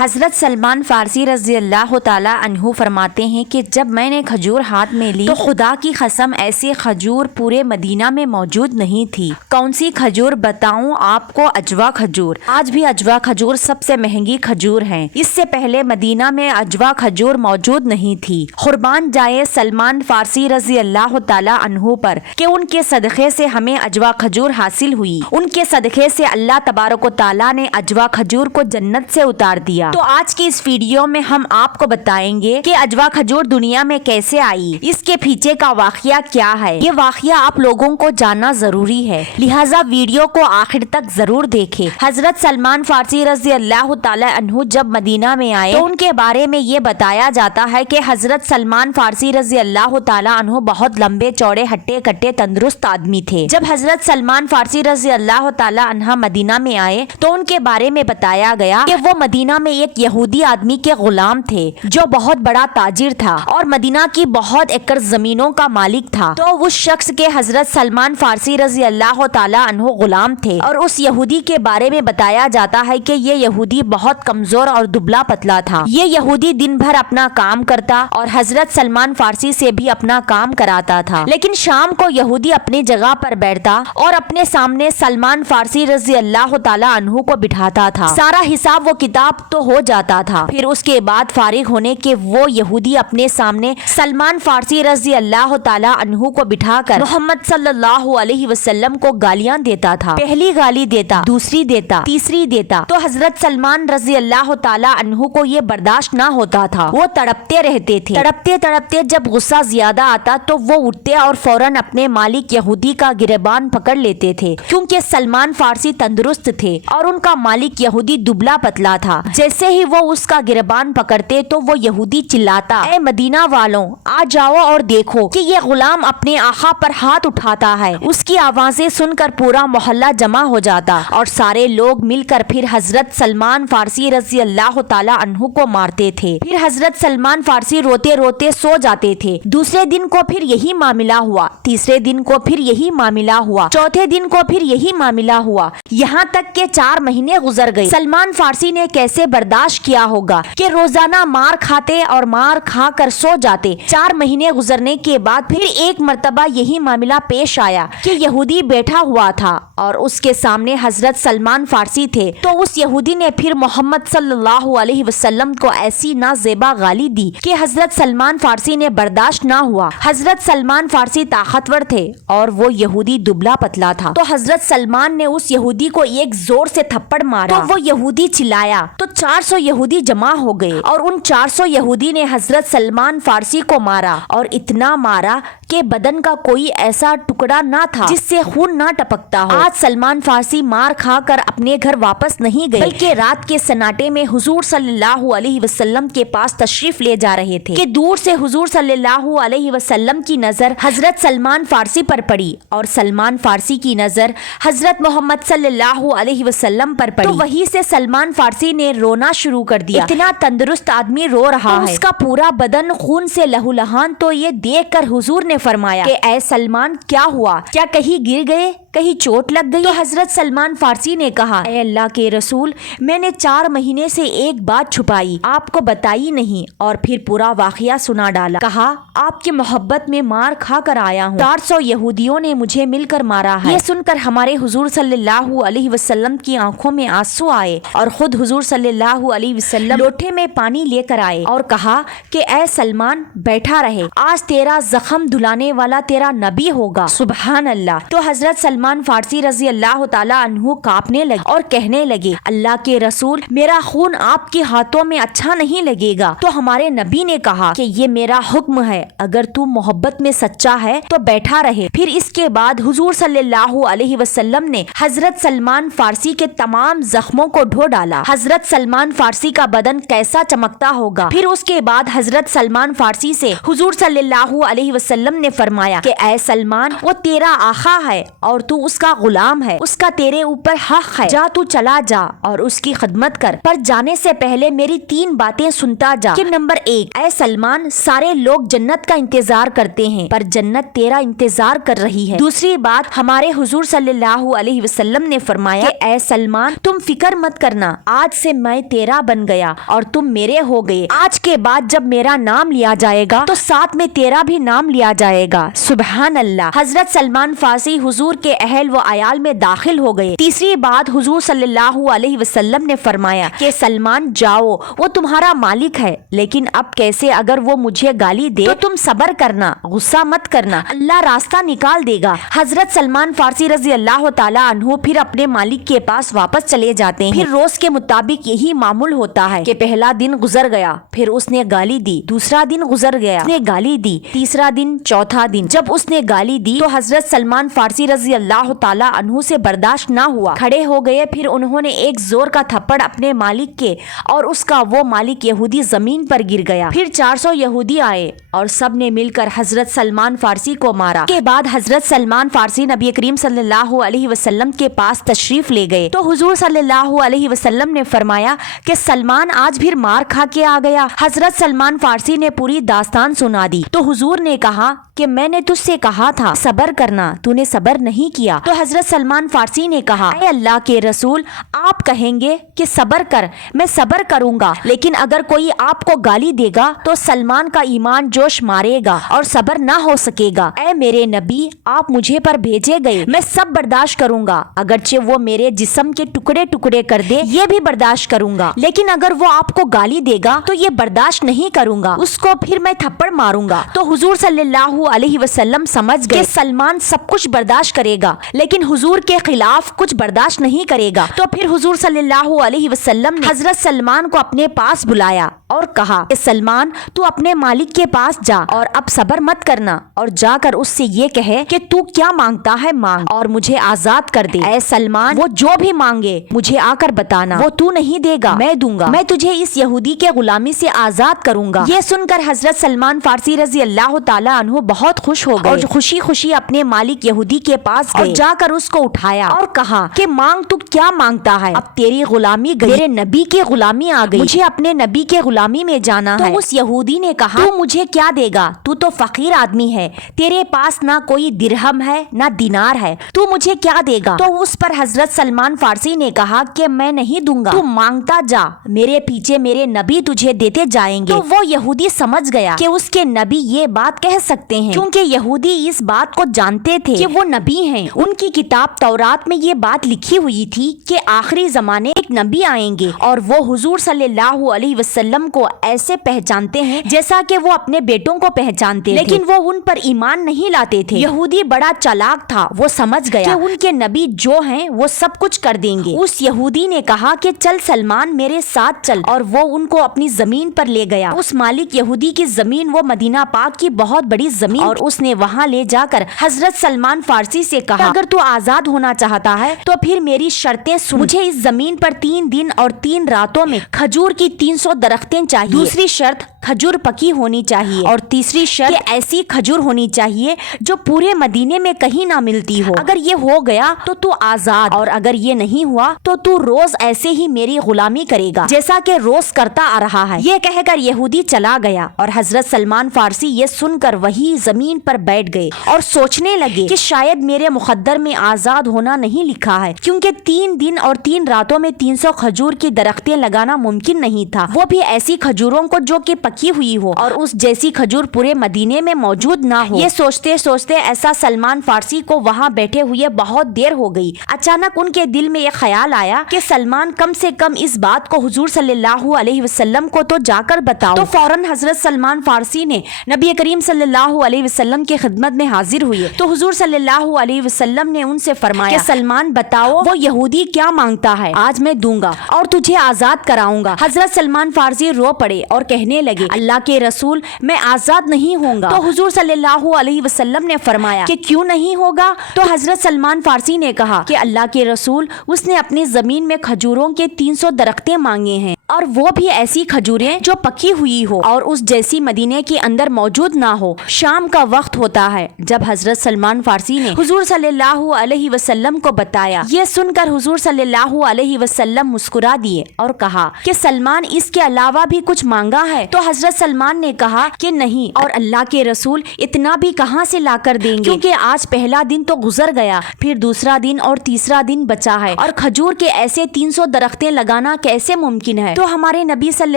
حضرت سلمان فارسی رضی اللہ تعالیٰ عنہ فرماتے ہیں کہ جب میں نے کھجور ہاتھ میں لی تو خدا کی قسم ایسی کھجور پورے مدینہ میں موجود نہیں تھی۔ کون سی کھجور بتاؤں آپ کو؟ اجوا کھجور۔ آج بھی اجوا کھجور سب سے مہنگی کھجور ہیں۔ اس سے پہلے مدینہ میں اجوا کھجور موجود نہیں تھی۔ قربان جائے سلمان فارسی رضی اللہ تعالیٰ عنہ پر کہ ان کے صدقے سے ہمیں اجوا کھجور حاصل ہوئی۔ ان کے صدقے سے اللہ تبارک و تعالیٰ نے اجوا کھجور کو جنت سے اتار دیا۔ تو آج کی اس ویڈیو میں ہم آپ کو بتائیں گے کہ اجوا کھجور دنیا میں کیسے آئی، اس کے پیچھے کا واقعہ کیا ہے۔ یہ واقعہ آپ لوگوں کو جاننا ضروری ہے، لہٰذا ویڈیو کو آخر تک ضرور دیکھیں۔ حضرت سلمان فارسی رضی اللہ تعالیٰ عنہ جب مدینہ میں آئے تو ان کے بارے میں یہ بتایا جاتا ہے کہ حضرت سلمان فارسی رضی اللہ تعالیٰ عنہ بہت لمبے چوڑے ہٹے کٹے تندرست آدمی تھے۔ جب حضرت سلمان فارسی رضی اللہ تعالیٰ عنہ مدینہ میں آئے تو ان کے بارے میں بتایا گیا کہ وہ مدینہ میں ایک یہودی آدمی کے غلام تھے جو بہت بڑا تاجر تھا اور مدینہ کی بہت ایکڑ زمینوں کا مالک تھا۔ تو اس شخص کے حضرت سلمان فارسی رضی اللہ تعالیٰ عنہ غلام تھے اور اس یہودی کے بارے میں بتایا جاتا ہے کہ یہ یہودی بہت کمزور اور دبلا پتلا تھا۔ یہ یہودی دن بھر اپنا کام کرتا اور حضرت سلمان فارسی سے بھی اپنا کام کراتا تھا، لیکن شام کو یہودی اپنی جگہ پر بیٹھتا اور اپنے سامنے سلمان فارسی رضی اللہ تعالیٰ عنہ کو بٹھاتا تھا۔ سارا حساب و کتاب تو ہو جاتا تھا، پھر اس کے بعد فارغ ہونے کے وہ یہودی اپنے سامنے سلمان فارسی رضی اللہ تعالیٰ عنہ کو بٹھا کر محمد صلی اللہ علیہ وسلم کو گالیاں دیتا تھا۔ پہلی گالی دیتا، دوسری دیتا، تیسری دیتا، تو حضرت سلمان رضی اللہ تعالیٰ عنہ کو یہ برداشت نہ ہوتا تھا، وہ تڑپتے رہتے تھے۔ تڑپتے تڑپتے جب غصہ زیادہ آتا تو وہ اٹھتے اور فوراً اپنے مالک یہودی کا گریبان پکڑ لیتے تھے، کیونکہ سلمان فارسی تندرست تھے اور ان کا مالک یہودی دبلا پتلا تھا۔ جیسے ہی وہ اس کا گریبان پکڑتے تو وہ یہودی چلاتا، اے مدینہ والوں آ جاؤ اور دیکھو کہ یہ غلام اپنے آقا پر ہاتھ اٹھاتا ہے۔ اس کی آوازیں سن کر پورا محلہ جمع ہو جاتا اور سارے لوگ مل کر پھر حضرت سلمان فارسی رضی اللہ تعالیٰ عنہ کو مارتے تھے۔ پھر حضرت سلمان فارسی روتے روتے سو جاتے تھے۔ دوسرے دن کو پھر یہی معاملہ ہوا، تیسرے دن کو پھر یہی معاملہ ہوا، چوتھے دن کو پھر یہی معاملہ ہوا، یہاں تک کہ 4 مہینے گزر گئے۔ سلمان فارسی نے کیسے برداشت کیا ہوگا کہ روزانہ مار کھاتے اور مار کھا کر سو جاتے۔ 4 مہینے گزرنے کے بعد پھر ایک مرتبہ یہی معاملہ پیش آیا کہ یہودی بیٹھا ہوا تھا اور اس کے سامنے حضرت سلمان فارسی تھے، تو اس یہودی نے پھر محمد صلی اللہ علیہ وسلم کو ایسی نازیبا گالی دی کہ حضرت سلمان فارسی نے برداشت نہ ہوا۔ حضرت سلمان فارسی طاقتور تھے اور وہ یہودی دبلا پتلا تھا، تو حضرت سلمان نے اس یہودی کو ایک زور سے تھپڑ مارا تو وہ یہودی چلایا تو 400 یہودی جمع ہو گئے اور ان 400 یہودی نے حضرت سلمان فارسی کو مارا اور اتنا مارا کہ بدن کا کوئی ایسا ٹکڑا نہ تھا جس سے خون نہ ٹپکتا ہو۔ آج سلمان فارسی مار کھا کر اپنے گھر واپس نہیں گئے، بلکہ رات کے سناٹے میں حضور صلی اللہ علیہ وسلم کے پاس تشریف لے جا رہے تھے کہ دور سے حضور صلی اللہ علیہ وسلم کی نظر حضرت سلمان فارسی پر پڑی اور سلمان فارسی کی نظر حضرت محمد صلی اللہ علیہ وسلم پر پڑی، تو وہیں سے سلمان فارسی نے رونا شروع کر دیا۔ اتنا تندرست آدمی رو رہا ہے، اس کا پورا بدن خون سے لہولہان، تو یہ دیکھ کر حضور نے فرمایا کہ اے سلمان کیا ہوا، کیا کہیں گر گئے، کہیں چوٹ لگ گئی؟ تو حضرت سلمان فارسی نے کہا اے اللہ کے رسول، میں نے 4 مہینے سے ایک بات چھپائی، آپ کو بتائی نہیں، اور پھر پورا واقعہ سنا ڈالا۔ کہا آپ کی محبت میں مار کھا کر آیا ہوں، 400 یہودیوں نے مجھے مل کر مارا ہے۔ یہ سن کر ہمارے حضور صلی اللہ علیہ وسلم کی آنکھوں میں آنسو آئے اور خود حضور صلی اللہ علیہ وسلم لوٹے میں پانی لے کر آئے اور کہا کہ اے سلمان بیٹھا رہے، آج تیرا زخم دھلانے والا تیرا نبی ہوگا۔ سبحان اللہ۔ تو حضرت سلمان فارسی رضی اللہ تعالیٰ عنہ کانپنے لگے اور کہنے لگے اللہ کے رسول، میرا خون آپ کے ہاتھوں میں اچھا نہیں لگے گا۔ تو ہمارے نبی نے کہا کہ یہ میرا حکم ہے، اگر تو محبت میں سچا ہے تو بیٹھا رہے۔ پھر اس کے بعد حضور صلی اللہ علیہ وسلم نے حضرت سلمان فارسی کے تمام زخموں کو دھو ڈالا۔ حضرت سلمان فارسی کا بدن کیسا چمکتا ہوگا۔ پھر اس کے بعد حضرت سلمان فارسی سے حضور صلی اللہ علیہ وسلم نے فرمایا کہ اے سلمان، وہ تیرا آقا ہے اور تو اس کا غلام ہے، اس کا تیرے اوپر حق ہے، جا تو چلا جا اور اس کی خدمت کر، پر جانے سے پہلے میری 3 باتیں سنتا جا کہ نمبر 1، اے سلمان سارے لوگ جنت کا انتظار کرتے ہیں پر جنت تیرا انتظار کر رہی ہے۔ دوسری بات، ہمارے حضور صلی اللہ علیہ وسلم نے فرمایا کہ اے سلمان تم فکر مت کرنا، آج سے میں تیرا بن گیا اور تم میرے ہو گئے، آج کے بعد جب میرا نام لیا جائے گا تو ساتھ میں تیرا بھی نام لیا جائے گا۔ سبحان اللہ۔ حضرت سلمان فارسی حضور کے اہل و عیال میں داخل ہو گئے۔ تیسری بات، حضور صلی اللہ علیہ وسلم نے فرمایا کہ سلمان جاؤ، وہ تمہارا مالک ہے، لیکن اب کیسے؟ اگر وہ مجھے گالی دے تو تم صبر کرنا، غصہ مت کرنا، اللہ راستہ نکال دے گا۔ حضرت سلمان فارسی رضی اللہ تعالیٰ عنہ پھر اپنے مالک کے پاس واپس چلے جاتے ہیں۔ پھر روز کے مطابق یہی معمول ہوتا ہے کہ پہلا دن گزر گیا، پھر اس نے گالی دی، دوسرا دن گزر گیا، اس نے گالی دی، تیسرا دن، چوتھا دن، جب اس نے گالی دی تو حضرت سلمان فارسی رضی اللہ تعالیٰ عنہ سے برداشت نہ ہوا، کھڑے ہو گئے، پھر انہوں نے ایک زور کا تھپڑ اپنے مالک کے اور اس کا وہ مالک یہودی زمین پر گر گیا۔ پھر 400 یہودی آئے اور سب نے مل کر حضرت سلمان فارسی کو مارا۔ کے بعد حضرت سلمان فارسی نبی کریم صلی اللہ علیہ وسلم کے پاس تشریف لے گئے تو حضور صلی اللہ علیہ وسلم نے فرمایا کہ سلمان آج پھر مار کھا کے آ گیا۔ حضرت سلمان فارسی نے پوری داستان سنا دی تو حضور نے کہا کہ میں نے تجھ سے کہا تھا صبر کرنا، تو نے صبر نہیں کیا۔ تو حضرت سلمان فارسی نے کہا اے اللہ کے رسول، آپ کہیں گے کہ صبر کر، میں صبر کروں گا، لیکن اگر کوئی آپ کو گالی دے گا تو سلمان کا ایمان جوش مارے گا اور صبر نہ ہو سکے گا۔ اے میرے نبی، آپ مجھے پر بھیجے گئے، میں سب برداشت کروں گا، اگرچہ وہ میرے جسم کے ٹکڑے ٹکڑے کر دے یہ بھی برداشت کروں گا، لیکن اگر وہ آپ کو گالی دے گا تو یہ برداشت نہیں کروں گا، اس کو پھر میں تھپڑ ماروں گا۔ تو حضور صلی اللہ علیہ وسلم سمجھ گئے کہ سلمان سب کچھ برداشت کرے گا لیکن حضور کے خلاف کچھ برداشت نہیں کرے گا۔ تو پھر حضور صلی اللہ علیہ وسلم نے حضرت سلمان کو اپنے پاس بلایا اور کہا کہ سلمان تو اپنے مالک کے پاس جا اور اب صبر مت کرنا، اور جا کر اس سے یہ کہے کہ تو کیا مانگتا ہے مانگ اور مجھے آزاد کر دے۔ اے سلمان، وہ جو بھی مانگے مجھے آ کر بتانا، وہ تو نہیں دے گا میں دوں گا، میں تجھے اس یہودی کے غلامی سے آزاد کروں گا۔ یہ سن کر حضرت سلمان فارسی رضی اللہ تعالیٰ عنہ بہت خوش ہو گئے اور خوشی خوشی اپنے مالک یہودی کے پاس گئے اور جا کر اس کو اٹھایا اور کہا کہ مانگ، تو کیا مانگتا ہے؟ اب تیری غلامی گئی، میرے نبی کی غلامی آ گئی، مجھے اپنے نبی کے غلامی میں جانا ہے۔ تو اس یہودی نے کہا تو مجھے کیا دے گا؟ تو فقیر آدمی ہے، تیرے پاس نہ کوئی درہم ہے نہ دینار ہے، تو مجھے کیا دے گا؟ تو اس پر حضرت سلمان فارسی نے کہا کہ میں نہیں دوں گا، تو مانگتا جا، میرے پیچھے میرے نبی تجھے دیتے جائیں گے۔ تو وہ یہودی سمجھ گیا کہ اس کے نبی یہ بات کہہ سکتے ہیں، کیونکہ یہودی اس بات کو جانتے تھے کہ وہ نبی ہیں۔ ان کی کتاب تورات میں یہ بات لکھی ہوئی تھی کہ آخری زمانے ایک نبی آئیں گے اور وہ حضور صلی اللہ علیہ وسلم کو ایسے پہچانتے ہیں جیسا کہ وہ اپنے بیٹوں کو پہچانتے تھے، لیکن وہ ان پر ایمان نہیں لاتے تھے۔ یہودی بڑا چالاک تھا، وہ سمجھ گیا کہ ان کے نبی جو ہیں وہ سب کچھ کر دیں گے۔ اس یہودی نے کہا کہ چل سلمان میرے ساتھ چل، اور وہ ان کو اپنی زمین پر لے گیا۔ اس مالک یہودی کی زمین وہ مدینہ پاک کی بہت بڑی زمین، اور اس نے وہاں لے جا کر حضرت سلمان فارسی سے کہا اگر تو آزاد ہونا چاہتا ہے تو پھر میری شرطیں سن، مجھے اس زمین پر 3 دن اور 3 راتوں میں کھجور کی 300 درختیں چاہیے۔ دوسری شرط کھجور پکی ہونی چاہیے، اور تیسری شرط کہ ایسی کھجور ہونی چاہیے جو پورے مدینے میں کہیں نہ ملتی ہو۔ اگر یہ ہو گیا تو تو آزاد، اور اگر یہ نہیں ہوا تو تو روز ایسے ہی میری غلامی کرے گا جیسا کہ روز کرتا آ رہا ہے۔ یہ کہہ کر یہودی چلا گیا اور حضرت سلمان فارسی یہ سن کر وہی زمین پر بیٹھ گئے اور سوچنے لگے کہ شاید میرے مقدر میں آزاد ہونا نہیں لکھا ہے، کیونکہ 3 دن اور 3 راتوں میں 300 کھجور کی درختیں لگانا ممکن نہیں تھا، وہ بھی ایسی کھجوروں کو جو کہ پکی ہوئی ہو اور اس جیسی کھجور پورے مدینے میں موجود نہ ہو۔ یہ سوچتے سوچتے ایسا سلمان فارسی کو وہاں بیٹھے ہوئے بہت دیر ہو گئی۔ اچانک ان کے دل میں یہ خیال آیا کہ سلمان کم سے کم اس بات کو حضور صلی اللہ علیہ وسلم کو تو جا کر بتاؤ۔ تو فوراً حضرت سلمان فارسی نے نبی کریم صلی اللہ علیہ وسلم کی خدمت میں حاضر ہوئے تو حضور صلی اللہ علیہ وسلم نے ان سے فرمایا کہ سلمان بتاؤ وہ یہودی کیا مانگتا ہے، آج میں دوں گا اور تجھے آزاد کراؤں گا۔ حضرت سلمان فارسی رو پڑے اور کہنے لگے لگے اللہ کے رسول میں آزاد نہیں ہوں گا۔ تو حضور صلی اللہ علیہ وسلم نے فرمایا کہ کیوں نہیں ہوگا؟ تو حضرت سلمان فارسی نے کہا کہ اللہ کے رسول اس نے اپنی زمین میں کھجوروں کے 300 درختیں مانگے ہیں، اور وہ بھی ایسی کھجوریں جو پکی ہوئی ہو اور اس جیسی مدینے کے اندر موجود نہ ہو۔ شام کا وقت ہوتا ہے جب حضرت سلمان فارسی نے حضور صلی اللہ علیہ وسلم کو بتایا۔ یہ سن کر حضور صلی اللہ علیہ وسلم مسکرا دیے اور کہا کہ سلمان اس کے علاوہ بھی کچھ مانگا ہے؟ تو حضرت سلمان نے کہا کہ نہیں، اور اللہ کے رسول اتنا بھی کہاں سے لا کر دیں گے، کیونکہ آج پہلا دن تو گزر گیا، پھر دوسرا دن اور تیسرا دن بچا ہے، اور کھجور کے ایسے 300 درختیں لگانا کیسے ممکن ہے؟ تو ہمارے نبی صلی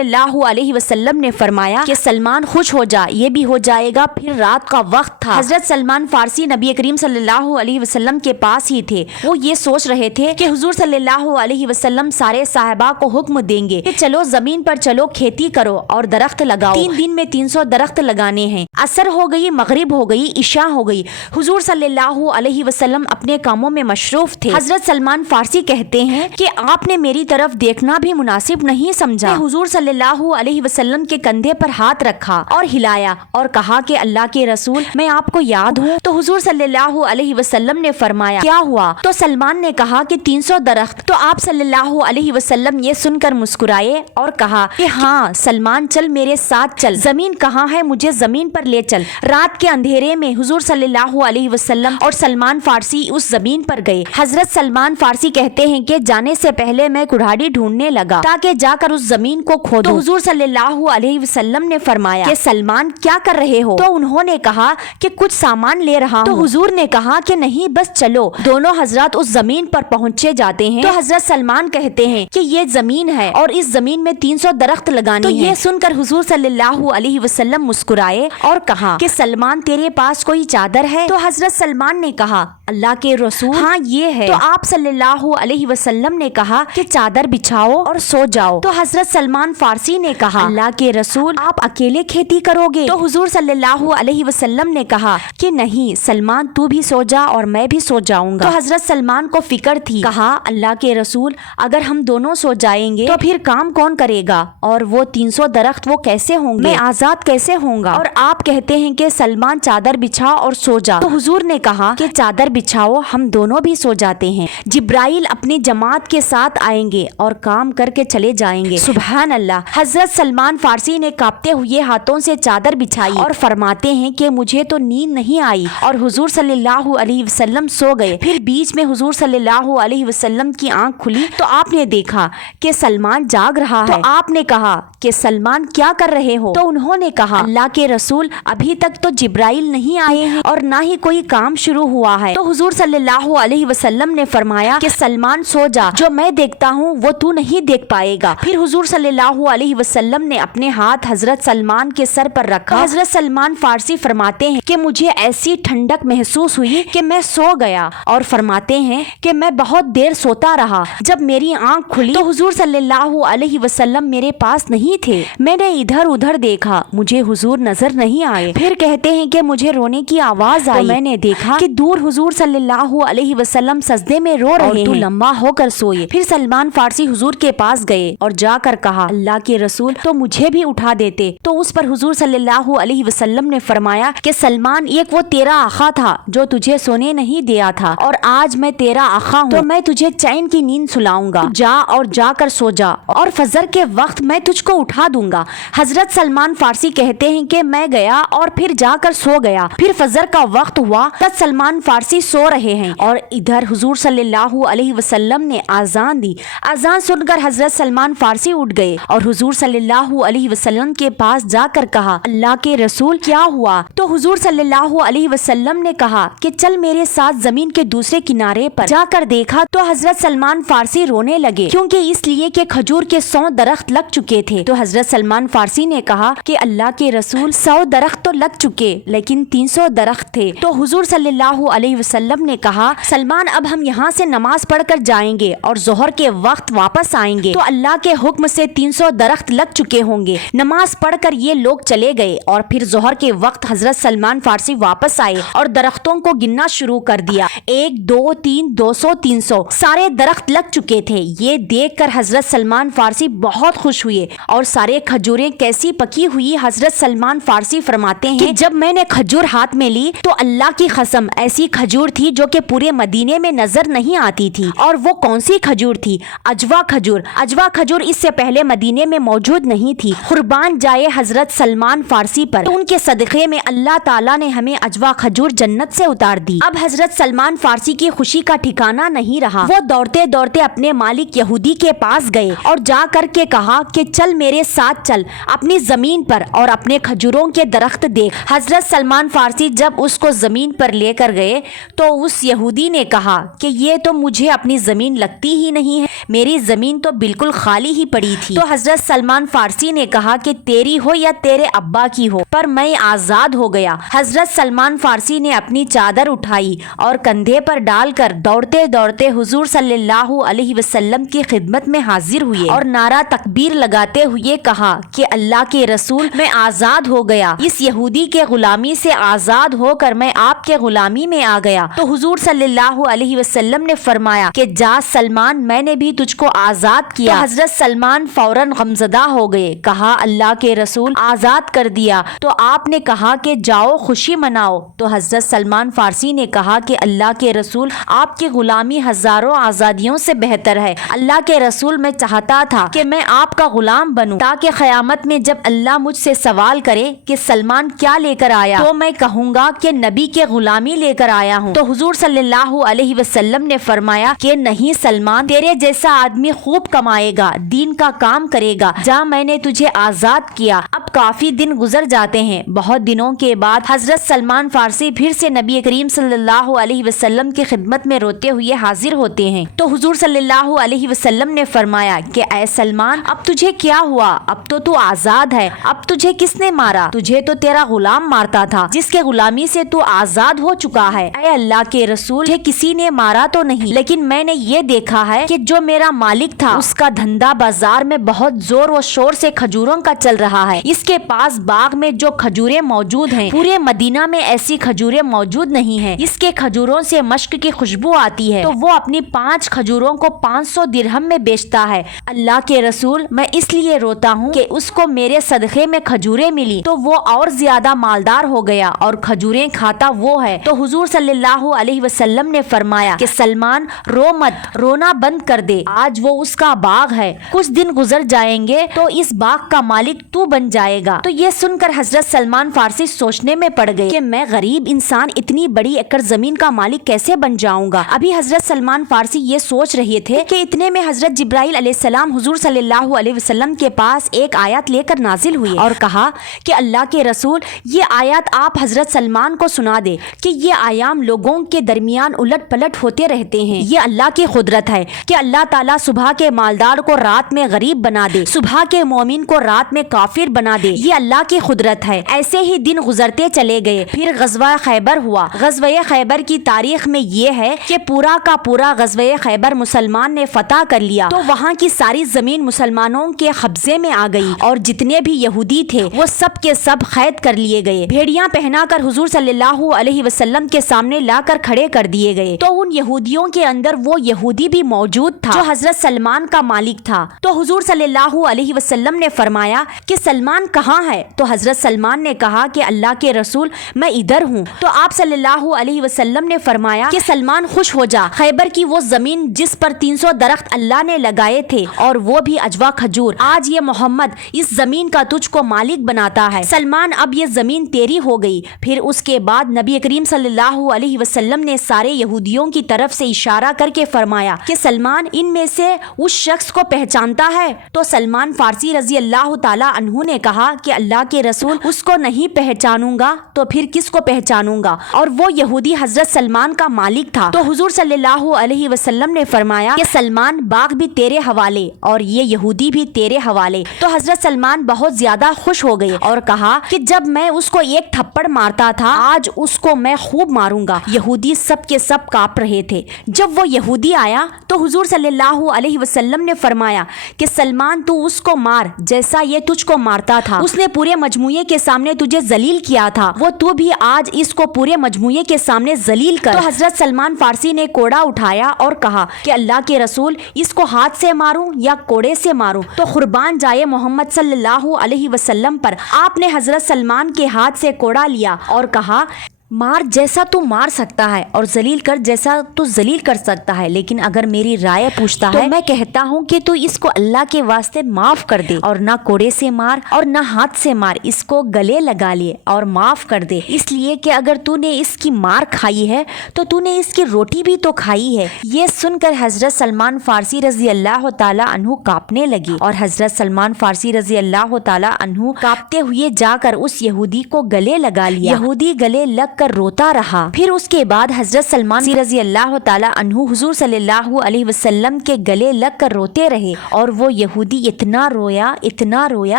اللہ علیہ وسلم نے فرمایا کہ سلمان خوش ہو جا، یہ بھی ہو جائے گا۔ پھر رات کا وقت تھا، حضرت سلمان فارسی نبی کریم صلی اللہ علیہ وسلم کے پاس ہی تھے۔ وہ یہ سوچ رہے تھے کہ حضور صلی اللہ علیہ وسلم سارے صحابہ کو حکم دیں گے کہ چلو زمین پر چلو، کھیتی کرو اور درخت لگاؤ، 3 دن میں 300 درخت لگانے ہیں۔ عصر ہو گئی، مغرب ہو گئی، عشاء ہو گئی، حضور صلی اللہ علیہ وسلم اپنے کاموں میں مصروف تھے۔ حضرت سلمان فارسی کہتے ہیں کہ آپ نے میری طرف دیکھنا بھی مناسب نہیں سمجھا۔ حضور صلی اللہ علیہ وسلم کے کندھے پر ہاتھ رکھا اور ہلایا اور کہا کہ اللہ کے رسول میں آپ کو یاد ہوں؟ تو حضور صلی اللہ علیہ وسلم نے فرمایا کیا ہوا؟ تو سلمان نے کہا کہ 300 درخت۔ تو آپ صلی اللہ علیہ وسلم یہ سن کر مسکرائے اور کہا کہ ہاں سلمان، چل میرے ساتھ چل، زمین کہاں ہے مجھے زمین پر لے چل۔ رات کے اندھیرے میں حضور صلی اللہ علیہ وسلم اور سلمان فارسی اس زمین پر گئے۔ حضرت سلمان فارسی کہتے ہیں کہ جانے سے پہلے میں کڑھاڑی ڈھونڈنے لگا تاکہ جا کر اس زمین کو کھودوں۔ تو حضور صلی اللہ علیہ وسلم نے فرمایا کہ سلمان کیا کر رہے ہو؟ تو انہوں نے کہا کہ کچھ سامان لے رہا ہوں۔ تو حضور نے کہا کہ نہیں، بس چلو۔ دونوں حضرات اس زمین پر پہنچے جاتے ہیں۔ تو حضرت سلمان کہتے ہیں کہ یہ زمین ہے اور اس زمین میں 300 درخت لگانی ہے۔ تو یہ سن کر حضور صلی اللہ علیہ وسلم مسکرائے اور کہا کہ سلمان تیرے پاس کوئی چادر ہے؟ تو حضرت سلمان نے کہا اللہ کے رسول ہاں یہ ہے۔ تو آپ صلی اللہ علیہ وسلم نے کہا کہ چادر بچھاؤ اور سو جاؤ۔ تو حضرت سلمان فارسی نے کہا اللہ کے رسول آپ اکیلے کھیتی کرو گے؟ تو حضور صلی اللہ علیہ وسلم نے کہا کہ نہیں سلمان، تو بھی سو جا اور میں بھی سو جاؤں گا۔ تو حضرت سلمان کو فکر تھی، کہا اللہ کے رسول اگر ہم دونوں سو جائیں گے تو پھر کام کون کرے گا، اور وہ 300 درخت وہ کیسے ہوں گے، میں آزاد کیسے ہوں گا؟ اور آپ کہتے ہیں کہ سلمان چادر بچھا اور سو جا۔ تو حضور نے کہا کہ چادر بچھاؤ، ہم دونوں بھی سو جاتے ہیں، جبرائیل اپنی جماعت کے ساتھ آئیں گے اور کام کر کے چلے جائیں گے۔ سبحان اللہ۔ حضرت سلمان فارسی نے کانپتے ہوئے ہاتھوں سے چادر بچھائی اور فرماتے ہیں کہ مجھے تو نیند نہیں آئی، اور حضور صلی اللہ علیہ وسلم سو گئے۔ پھر بیچ میں حضور صلی اللہ علیہ وسلم کی آنکھ کھلی تو آپ نے دیکھا کہ سلمان جاگ رہا ہے۔ تو آپ نے کہا کہ سلمان کیا کر رہے ہو؟ تو انہوں نے کہا اللہ کے رسول ابھی تک تو جبرائیل نہیں آئے ہیں اور نہ ہی کوئی کام شروع ہوا ہے۔ تو حضور صلی اللہ علیہ وسلم نے فرمایا کہ سلمان سو جا، جو میں دیکھتا ہوں وہ تو نہیں دیکھ پائے گا۔ پھر حضور صلی اللہ علیہ وسلم نے اپنے ہاتھ حضرت سلمان کے سر پر رکھا۔ حضرت سلمان فارسی فرماتے ہیں کہ مجھے ایسی ٹھنڈک محسوس ہوئی کہ میں سو گیا، اور فرماتے ہیں کہ میں بہت دیر سوتا رہا۔ جب میری آنکھ کھلی تو حضور صلی اللہ علیہ وسلم میرے پاس نہیں تھے۔ میں نے ادھر ادھر دیکھا، مجھے حضور نظر نہیں آئے۔ پھر کہتے ہیں کہ مجھے رونے کی آواز آئی، میں نے دیکھا کہ دور حضور صلی اللہ علیہ وسلم سجدے میں رو رہے ہیں، تو لمبا ہو کر سوئے۔ پھر سلمان فارسی حضور کے پاس گئے اور جا کر کہا اللہ کے رسول تو مجھے بھی اٹھا دیتے۔ تو اس پر حضور صلی اللہ علیہ وسلم نے فرمایا کہ سلمان ایک وہ تیرا آقا تھا جو تجھے سونے نہیں دیا تھا، اور آج میں تیرا آقا ہوں تو میں تجھے چین کی نیند سلاؤں گا، جا اور جا کر سو جا، اور فجر کے وقت میں تجھ کو اٹھا دوں گا۔ حضرت سلمان فارسی کہتے ہیں کہ میں گیا اور پھر جا کر سو گیا۔ پھر فجر کا وقت ہوا، تب سلمان فارسی سو رہے ہیں اور ادھر حضور صلی اللہ علیہ وسلم نے آذان دی۔ آذان سن کر حضرت سلمان فارسی اٹھ گئے اور حضور صلی اللہ علیہ وسلم کے پاس جا کر کہا اللہ کے رسول کیا ہوا؟ تو حضور صلی اللہ علیہ وسلم نے کہا کہ چل میرے ساتھ زمین کے دوسرے کنارے پر۔ جا کر دیکھا تو حضرت سلمان فارسی رونے لگے، کیونکہ اس لیے کہ کھجور کے 100 درخت لگ چکے تھے۔ تو حضرت سلمان فارسی نے کہا کہ اللہ کے رسول 100 درخت تو لگ چکے لیکن 300 درخت تھے۔ تو حضور صلی اللہ علیہ وسلم نے کہا سلمان اب ہم یہاں سے نماز پڑھ کر جائیں گے اور ظہر کے وقت واپس آئیں گے تو اللہ کے حکم سے 300 درخت لگ چکے ہوں گے۔ نماز پڑھ کر یہ لوگ چلے گئے اور پھر ظہر کے وقت حضرت سلمان فارسی واپس آئے اور درختوں کو گننا شروع کر دیا، 1 2 3 200 300 سارے درخت لگ چکے تھے۔ یہ دیکھ کر حضرت سلمان فارسی بہت خوش ہوئے اور سارے کھجوریں کیسی پکی ہوئی۔ حضرت سلمان فارسی فرماتے ہیں کہ جب میں نے کھجور ہاتھ میں لی تو اللہ کی قسم ایسی کھجور تھی جو کہ پورے مدینے میں نظر نہیں آتی تھی۔ اور وہ کون سی کھجور تھی؟ اجوا کھجور۔ اجوا کھجور اس سے پہلے مدینے میں موجود نہیں تھی۔ قربان جائے حضرت سلمان فارسی پر، ان کے صدقے میں اللہ تعالیٰ نے ہمیں اجوا کھجور جنت سے اتار دی۔ اب حضرت سلمان فارسی کی خوشی کا ٹھکانہ نہیں رہا۔ وہ دوڑتے دوڑتے اپنے مالک یہودی کے پاس گئے اور جا کر کے کہا کہ چل میرے ساتھ چل اپنی زمین پر اور اپنے کھجوروں کے درخت دیکھ۔ حضرت سلمان فارسی جب اس کو زمین پر لے کر گئے تو اس یہودی نے کہا کہ یہ تو مجھے اپنی زمین لگتی ہی نہیں ہے، میری زمین تو بالکل خالی ہی پڑی تھی۔ تو حضرت سلمان فارسی نے کہا کہ تیری ہو یا تیرے ابا کی ہو، پر میں آزاد ہو گیا۔ حضرت سلمان فارسی نے اپنی چادر اٹھائی اور کندھے پر ڈال کر دوڑتے دوڑتے حضور صلی اللہ علیہ وسلم کی خدمت میں حاضر ہوئے اور نعرہ تکبیر لگاتے ہوئے کہا کہ اللہ کے رسول، میں آزاد ہو گیا، اس یہودی کے غلامی سے آزاد ہو کر میں آپ کے غلامی میں آ گیا۔ تو حضور صلی اللہ علیہ وسلم نے فرمایا کہ جا سلمان، میں نے بھی تجھ کو آزاد کیا۔ تو حضرت سلمان فوراً غمزدہ ہو گئے، کہا اللہ کے رسول آزاد کر دیا؟ تو آپ نے کہا کہ جاؤ خوشی مناؤ۔ تو حضرت سلمان فارسی نے کہا کہ اللہ کے رسول، آپ کی غلامی ہزاروں آزادیوں سے بہتر ہے۔ اللہ کے رسول، میں چاہتا تھا کہ میں آپ کا غلام بنوں تاکہ قیامت میں جب اللہ مجھ سے سوال کرے کہ سلمان کیا لے کر آیا تو میں کہوں گا کہ نبی کے غلامی لے کر آیا ہوں۔ تو حضور صلی اللہ علیہ وسلم نے فرمایا کہ نہیں سلمان، تیرے جیسا آدمی خوب کمائے گا، دین کا کام کرے گا، جا میں نے تجھے آزاد کیا۔ اب کافی دن گزر جاتے ہیں۔ بہت دنوں کے بعد حضرت سلمان فارسی پھر سے نبی کریم صلی اللہ علیہ وسلم کی خدمت میں روتے ہوئے حاضر ہوتے ہیں۔ تو حضور صلی اللہ علیہ وسلم نے فرمایا کہ اے سلمان، اب تجھے کیا ہوا؟ اب تو آزاد ہے، اب تجھے کس نے مارا؟ تجھے تو تیرا غلام مارتا تھا جس کے غلامی سے تو آزاد ہو چکا ہے۔ اے اللہ کے رسول، تجھے کسی نے مارا تو نہیں، لیکن میں نے یہ دیکھا ہے کہ جو میرا مالک تھا اس کا دھندا بازار میں بہت زور و شور سے کھجوروں کا چل رہا ہے۔ اس کے پاس باغ میں جو کھجوریں موجود ہیں پورے مدینہ میں ایسی کھجوریں موجود نہیں ہیں۔ اس کے کھجوروں سے مشک کی خوشبو آتی ہے، تو وہ اپنی 5 کھجوروں کو 500 درہم میں بیچتا ہے۔ اللہ کے رسول، میں اس لیے روتا ہوں کہ اس کو میرے صدقے میں کھجوریں ملی تو وہ اور زیادہ مالدار ہو گیا اور کھجوریں کھاتا وہ ہے۔ تو حضور صلی اللہ علیہ وسلم نے فرمایا کہ سلمان رو مت، رونا بند کر دے، آج وہ اس کا باغ ہے، کچھ دن گزر جائیں گے تو اس باغ کا مالک تو بن جائے گا۔ تو یہ سن کر حضرت سلمان فارسی سوچنے میں پڑ گئے کہ میں غریب انسان اتنی بڑی ایکڑ زمین کا مالک کیسے بن جاؤں گا۔ ابھی حضرت سلمان فارسی یہ سوچ رہے تھے کہ اتنے میں حضرت جبرائیل علیہ السلام حضور صلی اللہ علیہ وسلم کے پاس ایک آیت لے کر نازل ہوئے اور کہا کہ اللہ کے رسول، یہ آیت آپ حضرت سلمان کو سنا دے کہ یہ ایام لوگوں کے درمیان الٹ پلٹ ہوتے رہتے ہیں۔ یہ اللہ کی قدرت ہے کہ اللہ تعالیٰ صبح کے مالدار کو رات میں غریب بنا دے، صبح کے مومن کو رات میں کافر بنا دے، یہ اللہ کی قدرت ہے۔ ایسے ہی دن گزرتے چلے گئے۔ پھر غزوہ خیبر ہوا۔ غزوہ خیبر کی تاریخ میں یہ ہے کہ پورا کا پورا غزوہ خیبر مسلمان نے فتح کر لیا، تو وہاں کی ساری زمین مسلمانوں کے قبضے میں آ گئی اور جتنے بھی یہودی تھے وہ سب کے سب قید کر لیے گئے، بھیڑیاں پہنا کر حضور صلی اللہ علیہ وسلم کے سامنے لا کر کھڑے کر دیے گئے۔ تو ان یہودیوں کے اندر وہ یہودی بھی موجود تھا جو حضرت سلمان کا مالک تھا۔ تو حضور صلی اللہ علیہ وسلم نے فرمایا کہ سلمان کہاں ہے؟ تو حضرت سلمان نے کہا کہ اللہ کے رسول، میں ادھر ہوں۔ تو آپ صلی اللہ علیہ وسلم نے فرمایا کہ سلمان خوش ہو جا، خیبر کی وہ زمین جس پر 300 درخت اللہ نے لگائے تھے اور وہ بھی اجوا کھجور، آج یہ محمد اس زمین کا تجھ کو مالک بناتا ہے۔ سلمان اب یہ زمین تیری ہو گئی۔ پھر اس کے بعد نبی کریم صلی اللہ علیہ وسلم نے سارے یہودیوں کی طرف سے اشارہ کر کے فرمایا کہ سلمان ان میں سے اس شخص کو پہچانتا ہے؟ تو سلمان فارسی رضی اللہ تعالی عنہ نے کہا کہ اللہ کے رسول، اس کو نہیں پہچانوں گا تو پھر کس کو پہچانوں گا؟ اور وہ یہودی حضرت سلمان کا مالک تھا۔ تو حضور صلی اللہ علیہ وسلم نے فرمایا کہ سلمان باغ بھی تیرے حوالے اور یہ یہودی بھی تیرے حوالے۔ تو حضرت سلمان بہت زیادہ خوش ہو گئے اور کہا کہ جب میں اس کو ایک تھپڑ مارتا تھا آج اس کو میں خوب ماروں گا۔ یہودی سب کے سب کانپ رہے تھے۔ جب وہ یہودی آیا تو حضور صلی اللہ علیہ وسلم نے فرمایا کہ سلمان تو اس کو مار جیسا یہ تجھ کو مارتا تھا، اس نے پورے مجموعے کے سامنے تجھے ذلیل کیا تھا، وہ تو بھی آج اس کو پورے مجموعے کے سامنے ذلیل کر۔ تو حضرت سلمان فارسی نے کوڑا اٹھایا اور کہا کہ اللہ کے رسول، اس کو ہاتھ سے ماروں یا کوڑے سے ماروں؟ تو قربان جائے محمد صلی صلی اللہ علیہ وسلم پر آپ نے حضرت سلمان کے ہاتھ سے کوڑا لیا اور کہا مار جیسا تو مار سکتا ہے اور ذلیل کر جیسا تو ذلیل کر سکتا ہے، لیکن اگر میری رائے پوچھتا ہے تو میں کہتا ہوں کہ تو اس کو اللہ کے واسطے معاف کر دے، اور نہ کوڑے سے مار اور نہ ہاتھ سے مار، اس کو گلے لگا لے اور معاف کر دے، اس لیے کہ اگر تو نے اس کی مار کھائی ہے تو تو نے اس کی روٹی بھی تو کھائی ہے۔ یہ سن کر حضرت سلمان فارسی رضی اللہ تعالیٰ عنہ کانپنے لگے، اور حضرت سلمان فارسی رضی اللہ تعالیٰ عنہ کانپتے ہوئے جا کر اس یہودی کو گلے لگا لیا۔ یہودی گلے لگ کر روتا رہا۔ پھر اس کے بعد حضرت سلمان رضی اللہ تعالیٰ عنہ حضور صلی اللہ علیہ وسلم کے گلے لگ کر روتے رہے، اور وہ یہودی اتنا رویا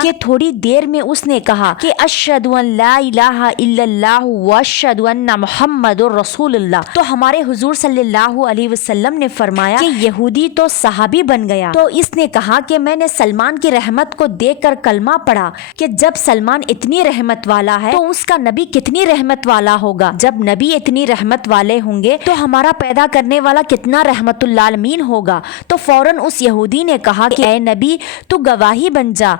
کہ تھوڑی دیر میں اس نے کہا کہ اشہد ان لا الہ الا اللہ واشہد ان محمد رسول اللہ۔ تو ہمارے حضور صلی اللہ علیہ وسلم نے فرمایا کہ یہودی تو صحابی بن گیا۔ تو اس نے کہا کہ میں نے سلمان کی رحمت کو دیکھ کر کلمہ پڑھا کہ جب سلمان اتنی رحمت والا ہے تو اس کا نبی کتنی رحمت والا ہوگا، جب نبی اتنی رحمت والے ہوں گے تو ہمارا پیدا کرنے والا کتنا رحمت للعالمین ہوگا۔ تو فوراً اس یہودی نے کہا کہ اے نبی تو گواہی بن جا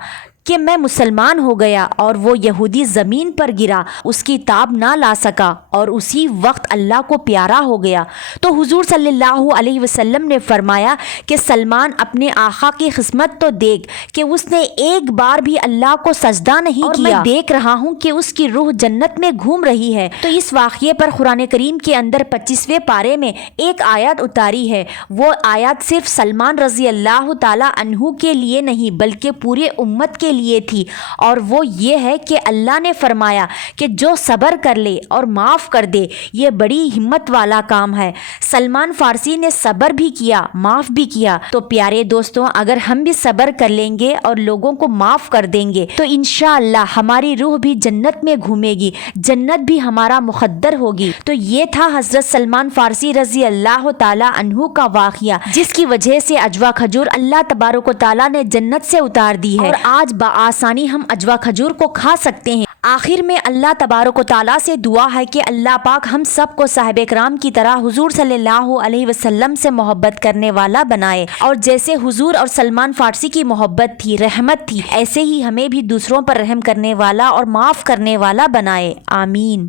کہ میں مسلمان ہو گیا، اور وہ یہودی زمین پر گرا، اس کی تاب نہ لا سکا اور اسی وقت اللہ کو پیارا ہو گیا۔ تو حضور صلی اللہ علیہ وسلم نے فرمایا کہ سلمان اپنے آقا کی قسمت تو دیکھ کہ اس نے ایک بار بھی اللہ کو سجدہ نہیں کیا، اور میں دیکھ رہا ہوں کہ اس کی روح جنت میں گھوم رہی ہے۔ تو اس واقعے پر قرآن کریم کے اندر 25ویں پارے میں ایک آیت اتاری ہے، وہ آیت صرف سلمان رضی اللہ تعالیٰ عنہ کے لیے نہیں بلکہ پورے امت کے لیے تھی، اور وہ یہ ہے کہ اللہ نے فرمایا کہ جو صبر کر لے اور معاف کر دے یہ بڑی ہمت والا کام ہے۔ سلمان فارسی نے صبر بھی کیا، معاف بھی کیا۔ تو پیارے دوستوں، اگر ہم بھی صبر کر لیں گے اور لوگوں کو معاف کر دیں گے تو انشاءاللہ ہماری روح بھی جنت میں گھومے گی، جنت بھی ہمارا مقدر ہوگی۔ تو یہ تھا حضرت سلمان فارسی رضی اللہ تعالیٰ عنہ کا واقعہ، جس کی وجہ سے اجوا کھجور اللہ تبارک و تعالیٰ نے جنت سے اتار دی ہے، اور آج بآسانی ہم اجوا کھجور کو کھا سکتے ہیں۔ آخر میں اللہ تبارک و تعالیٰ سے دعا ہے کہ اللہ پاک ہم سب کو صحابہ کرام کی طرح حضور صلی اللہ علیہ وسلم سے محبت کرنے والا بنائے، اور جیسے حضور اور سلمان فارسی کی محبت تھی، رحمت تھی، ایسے ہی ہمیں بھی دوسروں پر رحم کرنے والا اور معاف کرنے والا بنائے۔ آمین۔